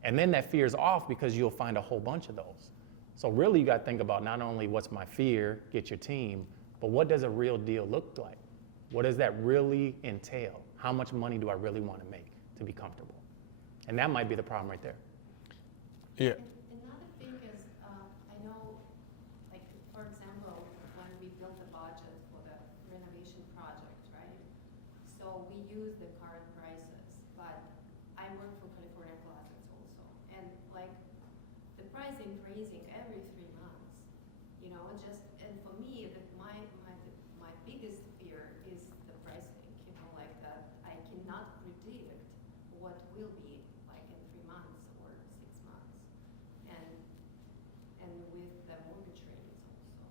And then that fear is off because you'll find a whole bunch of those. So really you gotta think about not only what's my fear, get your team, but what does a real deal look like? What does that really entail? How much money do I really wanna make to be comfortable? And that might be the problem right there. Yeah. Another thing is, I know, like, for example, when we built the budget for the renovation project, right? So we use the current prices, but I work for California Closets also. And like, the price increasing every 3 months, you know, and for me, my biggest fear is the pricing, you know, like that I cannot predict what will be like in 3 months or 6 months. And with the mortgage rates also.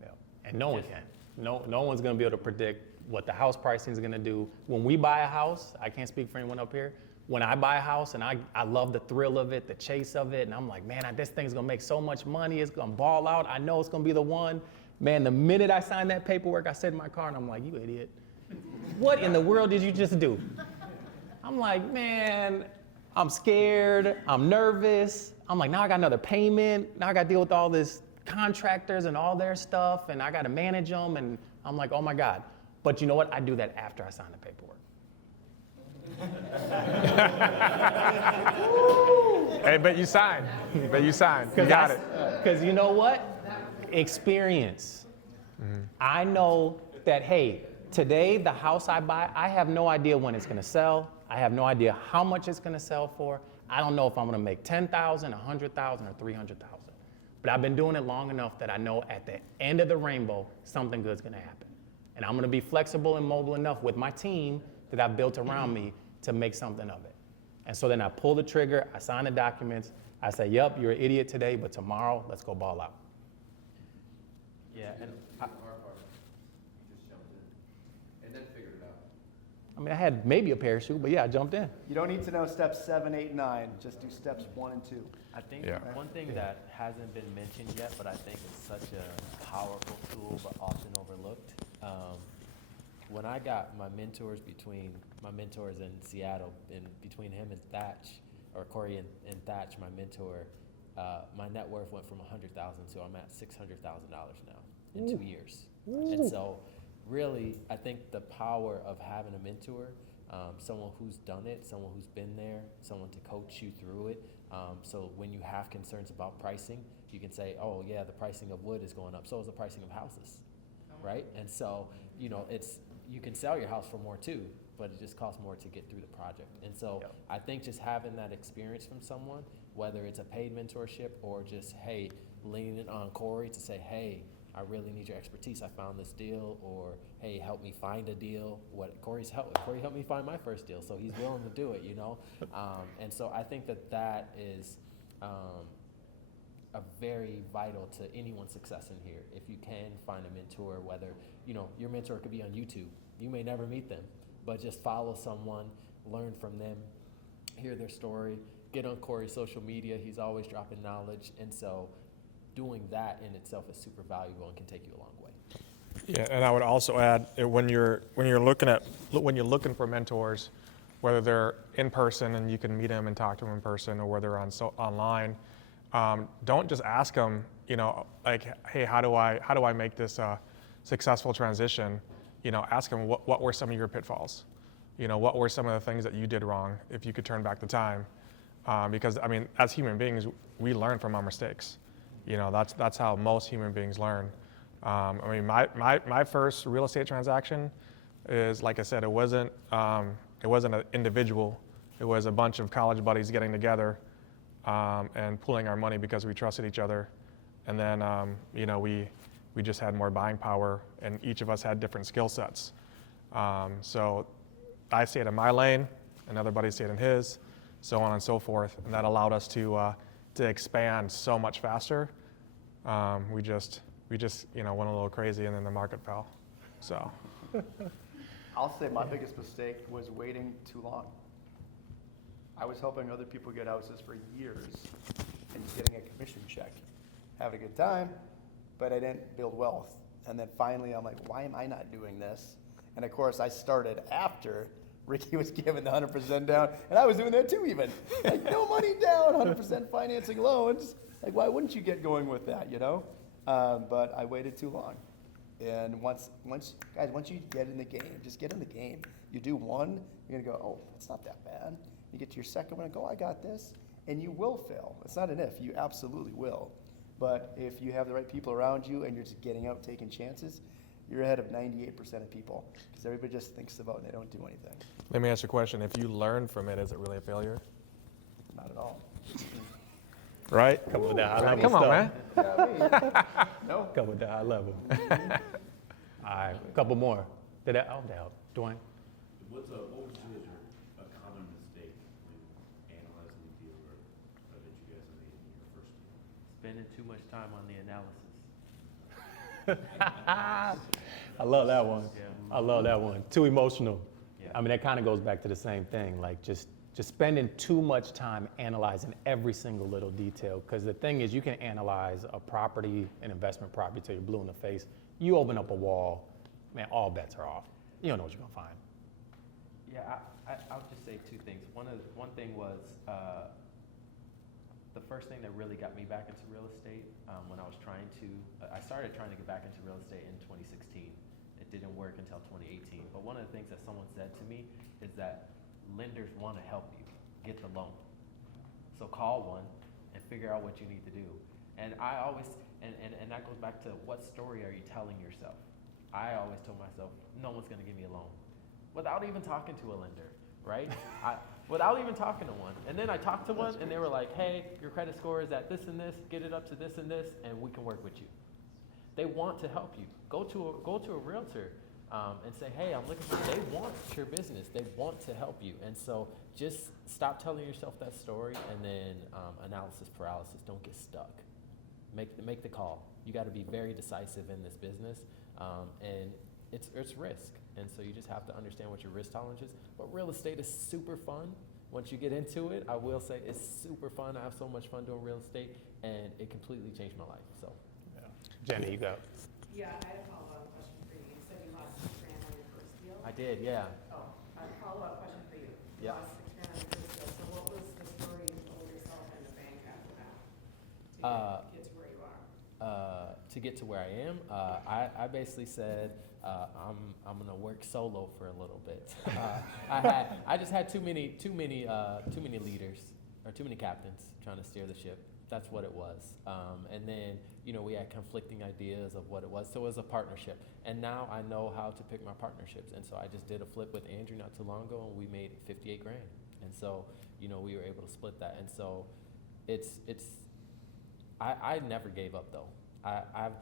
Yeah. And no one can. No one's gonna be able to predict what the house pricing is gonna do. When we buy a house, I can't speak for anyone up here. When I buy a house and I love the thrill of it, the chase of it, and I'm like, man, this thing's gonna make so much money, it's gonna ball out, I know it's gonna be the one. Man, the minute I signed that paperwork, I sit in my car and I'm like, you idiot. What in the world did you just do? I'm like, man, I'm scared, I'm nervous. I'm like, now I got another payment, now I gotta deal with all this contractors and all their stuff, and I gotta manage them, and I'm like, oh my God. But you know what? I do that after I sign the paperwork. Hey, but you signed. You got it. Because you know what? Experience. I know that, hey, today the house I buy, I have no idea when it's gonna sell. I have no idea how much it's gonna sell for. I don't know if I'm gonna make 10,000, 100,000, or 300,000. But I've been doing it long enough that I know at the end of the rainbow, something good's gonna happen. And I'm gonna be flexible and mobile enough with my team that I've built around me to make something of it. And so then I pull the trigger, I sign the documents, I say, yep, you're an idiot today, but tomorrow, let's go ball out. Yeah, and The hard part, you just jumped in and then figured it out. I mean, I had maybe a parachute, but yeah, I jumped in. You don't need to know steps 7, 8, 9. Just do steps 1 and 2. I think Yeah. one thing that hasn't been mentioned yet, but I think is such a powerful tool, but often overlooked. When I got my mentors in Seattle, and between him and Thatch, or Corey and Thatch, my mentor, my net worth went from 100,000 to I'm at $600,000 now in 2 years. And so, really, I think the power of having a mentor, someone who's done it, someone who's been there, someone to coach you through it. So when you have concerns about pricing, you can say, oh yeah, the pricing of wood is going up, so is the pricing of houses, right? And so, you can sell your house for more too, but it just costs more to get through the project. And so Yep. I think just having that experience from someone, whether it's a paid mentorship or just, hey, leaning on Corey to say, hey, I really need your expertise. I found this deal, or hey, help me find a deal. Corey helped me find my first deal, so he's willing to do it, And so I think that is a very vital to anyone's success in here. If you can find a mentor, whether your mentor could be on YouTube, you may never meet them, but just follow someone, learn from them, hear their story, get on Corey's social media. He's always dropping knowledge, and so doing that in itself is super valuable and can take you a long way. Yeah, and I would also add when you're looking for mentors, whether they're in person and you can meet them and talk to them in person, or whether online, don't just ask them, like, hey, how do I make this a successful transition? Ask them what were some of your pitfalls, what were some of the things that you did wrong if you could turn back the time, because I mean, as human beings, we learn from our mistakes. That's how most human beings learn. I mean, my first real estate transaction is, like I said, it wasn't an individual. It was a bunch of college buddies getting together and pooling our money because we trusted each other. And then, we just had more buying power, and each of us had different skill sets. So I stayed in my lane, another buddy stayed in his, so on and so forth. And that allowed us to expand so much faster. We just went a little crazy, and then the market fell. So. I'll say my biggest mistake was waiting too long. I was helping other people get houses for years and just getting a commission check, having a good time, but I didn't build wealth. And then finally I'm like, why am I not doing this? And of course I started after Ricky was given the 100% down, and I was doing that too even. Like, no money down, 100% financing loans. Like, why wouldn't you get going with that, But I waited too long. And once you get in the game, just get in the game. You do one, you're gonna go, oh, it's not that bad. You get to your second one and go, I got this. And you will fail. It's not an if, you absolutely will. But if you have the right people around you and you're just getting out, taking chances, you're ahead of 98% of people, because everybody just thinks about it and they don't do anything. Let me ask you a question. If you learn from it, is it really a failure? Not at all. Right? Come with that high level Come on, stuff. man. No. Come with that high level. All right, a couple more. Did that? Oh, that Dwayne. What would you say is a common mistake when analyzing the deal that you guys have made in your first deal? Spending too much time on the analysis. I love that one. Yeah. I love that one. Too emotional. Yeah. I mean, that kind of goes back to the same thing, like just spending too much time analyzing every single little detail. Because the thing is, you can analyze a property, an investment property, till you're blue in the face. You open up a wall, man, all bets are off. You don't know what you're gonna find. Yeah, I'll just say two things. One thing was the first thing that really got me back into real estate when I started trying to get back into real estate in 2016. It didn't work until 2018. But one of the things that someone said to me is that lenders want to help you get the loan. So call one and figure out what you need to do. And I always, and that goes back to what story are you telling yourself? I always told myself, no one's going to give me a loan. Without even talking to a lender, right? Without even talking to one. And then I talked to one and they were like, hey, your credit score is at this and this, get it up to this and this, and we can work with you. They want to help you. Go to a realtor. and say, hey, I'm looking for, they want your business. They want to help you. And so just stop telling yourself that story, and then analysis paralysis. Don't get stuck. Make the call. You got to be very decisive in this business, and it's risk. And so you just have to understand what your risk tolerance is. But real estate is super fun. Once you get into it, I will say it's super fun. I have so much fun doing real estate, and it completely changed my life. So, Jenny, you go. Yeah, I had a follow-up question for you. You said you lost $6,000 on your first deal? I did, yeah. Oh, a follow-up question for you. You Yep. lost $6,000 on your first deal, so what was the story you told yourself in the bank after that? To get to where you are? To get to where I am, I basically said, I'm gonna work solo for a little bit. I just had too many leaders, or too many captains trying to steer the ship. That's what it was. And then, we had conflicting ideas of what it was. So it was a partnership. And now I know how to pick my partnerships. And so I just did a flip with Andrew not too long ago, and we made 58 grand. And so, we were able to split that. And so I never gave up though. I've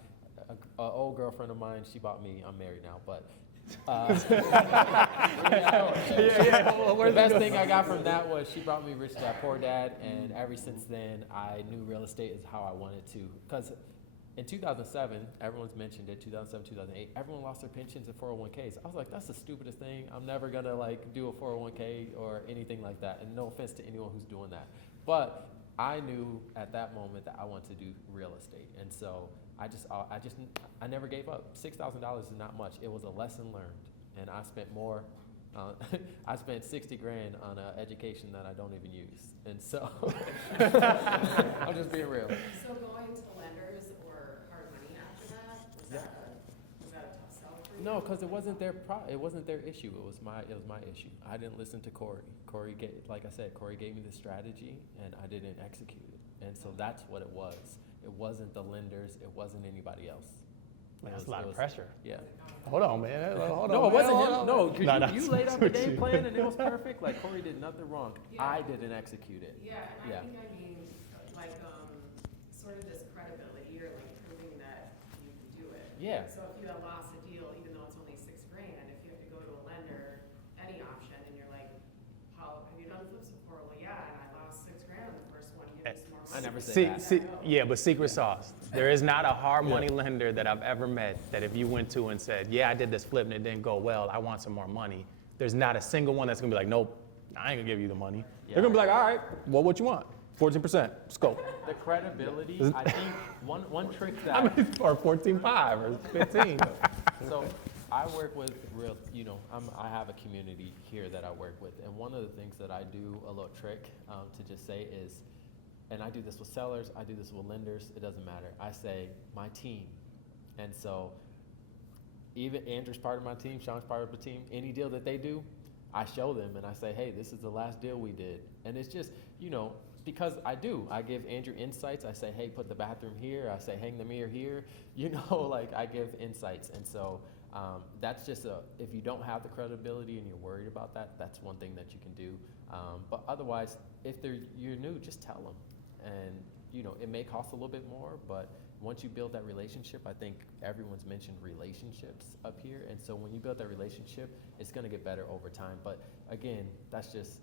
an old girlfriend of mine, she bought me, I'm married now, but the best thing I got from that was she brought me Rich Dad Poor Dad, and ever since then I knew real estate is how I wanted to. Because in 2007, everyone's mentioned it, 2007, 2008, everyone lost their pensions and 401ks. I was like, that's the stupidest thing. I'm never gonna do a 401k or anything like that. And no offense to anyone who's doing that. But I knew at that moment that I wanted to do real estate. And so I never gave up. $6,000 is not much. It was a lesson learned. And I spent more, I spent 60 grand on an education that I don't even use. And so, I'm just being real. So going to lenders or hard money after that, was that a tough sell for you? No, because it wasn't their issue. It was my issue. I didn't listen to Corey. Corey gave me the strategy, and I didn't execute it. And so that's what it was. It wasn't the lenders. It wasn't anybody else. That's a lot of pressure. Yeah. Hold on, man. Hold No, on, it wasn't man. him. No, because you laid out the what game you- plan and it was perfect. Like Corey did nothing wrong. Yeah. I didn't execute it. Yeah, and Yeah. I think I mean, sort of this credibility or proving that you can do it. Yeah. So if you had lost a deal, even though it's only $6 grand, if you have to go to a lender, any option, and you're like, have you done flips before? Well, yeah, and I lost $6 grand on the first one, give me some more money. I never said that. Yeah, but secret sauce. There is not a hard money lender that I've ever met that if you went to and said, yeah, I did this flip and it didn't go well, I want some more money. There's not a single one that's gonna be like, nope, I ain't gonna give you the money. Yeah. They're gonna be like, all right, well, what you want? 14%, let's go. The credibility, I think one trick that I mean, or 14.5 or 15. So I work with I have a community here that I work with, and one of the things that I do, a little trick to just say is, and I do this with sellers, I do this with lenders, it doesn't matter. I say, my team. And so even Andrew's part of my team, Sean's part of the team, any deal that they do, I show them and I say, hey, this is the last deal we did. And it's just, because I give Andrew insights. I say, hey, put the bathroom here. I say, hang the mirror here. I give insights. And so that's just if you don't have the credibility and you're worried about that, that's one thing that you can do. But otherwise, if you're new, just tell them. And, it may cost a little bit more, but once you build that relationship, I think everyone's mentioned relationships up here. And so when you build that relationship, it's going to get better over time. But again, that's just,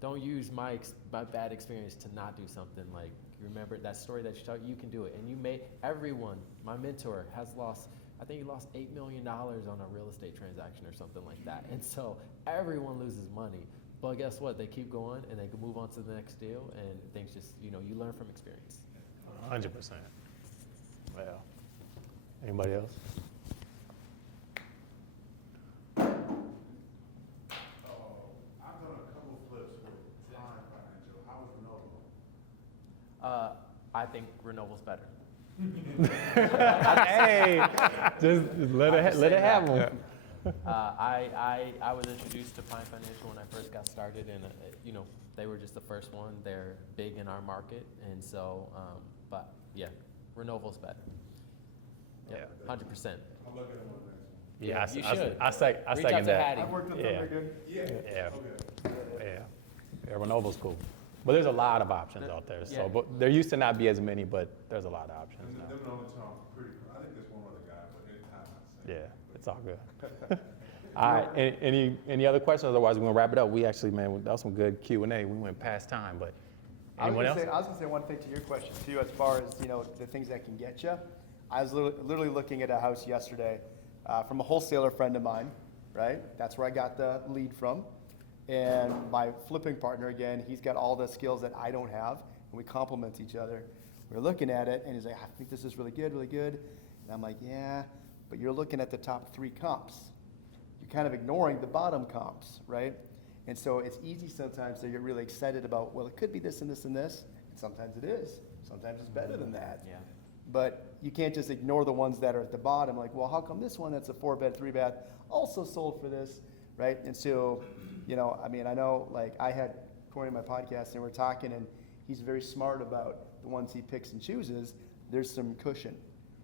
don't use my bad experience to not do something. Like, remember that story that you told, you can do it. And everyone, my mentor has lost, I think he lost $8 million on a real estate transaction or something like that. And so everyone loses money. But guess what? They keep going and they can move on to the next deal, and things just, you learn from experience. 100%. Well, anybody else? I've done a couple flips with Prime Financial. How was Renova? I think Renewal's better. Hey, just let it have them. I was introduced to Prime Financial when I first got started, and they were just the first one. They're big in our market, and so, but yeah, Renewal's better. Yeah, 100%. I'm looking at one next. Yeah, You should. I Reach out second to that. Hattie. I've worked with them, Yeah. they're good. Yeah. Yeah. Okay. Yeah, Renovo's cool. But there's a lot of options out there. So, Yeah. but there used to not be as many, but there's a lot of options And now. them the only two I'm pretty, I think there's one other guy, but anytime I say. Yeah, It's all good. All right, any other questions? Otherwise, we're gonna wrap it up. We actually, man, that was some good Q&A. We went past time, but anyone else? I was gonna say one thing to your question too, as far as, you know, the things that can get you. I was literally looking at a house yesterday from a wholesaler friend of mine, right? That's where I got the lead from. And my flipping partner, again, he's got all the skills that I don't have, and we complement each other. We're looking at it, and he's like, I think this is really good, really good. And I'm like, yeah, but you're looking at the top 3 comps. You're kind of ignoring the bottom comps, right? And so it's easy sometimes to get really excited about, well, it could be this and this and this. And sometimes it is. Sometimes it's better than that. Yeah. But you can't just ignore the ones that are at the bottom. Like, well, how come this one that's a 4-bed, 3-bath also sold for this, right? And so, you know, I mean, I know, like, I had Corey on my podcast, and we're talking, and he's very smart about the ones he picks and chooses. There's some cushion.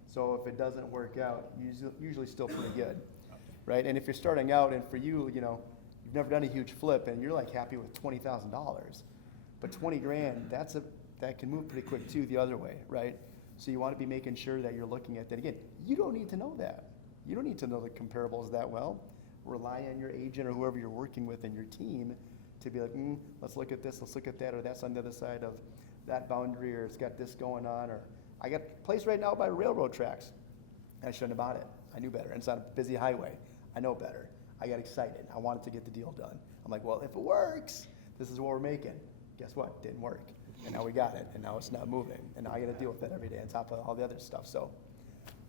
So if it doesn't work out, usually still pretty good, right? And if you're starting out, and for you, you know, you've never done a huge flip, and you're like happy with $20,000, but 20 grand, that can move pretty quick too the other way, right? So you want to be making sure that you're looking at that. Again, you don't need to know that. You don't need to know the comparables that well. Rely on your agent or whoever you're working with in your team to be like, let's look at this, let's look at that, or that's on the other side of that boundary, or it's got this going on, or I got a place right now by railroad tracks. I shouldn't have bought it. I knew better. And it's on a busy highway. I know better. I got excited. I wanted to get the deal done. I'm like, well, if it works, this is what we're making. Guess what? Didn't work. And now we got it, and now it's not moving. And now I got to deal with it every day on top of all the other stuff. So,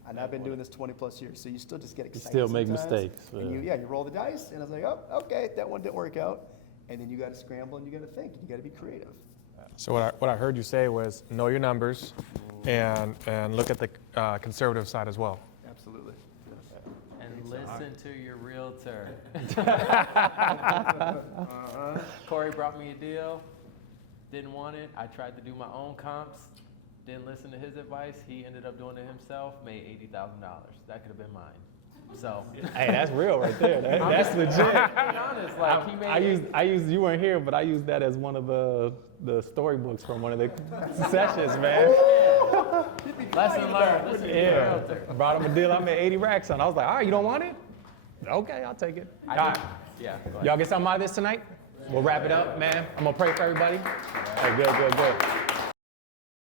and I've been doing this 20 plus years, so you still just get excited. still make sometimes. mistakes, And yeah. you roll the dice, and I was like, oh, okay, that one didn't work out. And then you got to scramble, and you got to think, and you got to be creative. So what I heard you say was know your numbers and look at the conservative side as well. Absolutely. And listen to your realtor. Corey brought me a deal, didn't want it. I tried to do my own comps, didn't listen to his advice. He ended up doing it himself, made $80,000. That could have been mine. So, Hey, that's real right there. That's legit. being honest, like he made. I used. You weren't here, but I used that as one of the storybooks from one of the sessions, man. Lesson learned. Listen to your Yeah, realtor. brought him a deal. I made 80 racks on. I was like, all right, you don't want it? Okay, I'll take it. All right, Yeah. Go ahead. y'all get something out of this tonight? We'll wrap it up, man. I'm gonna pray for everybody. Hey, good.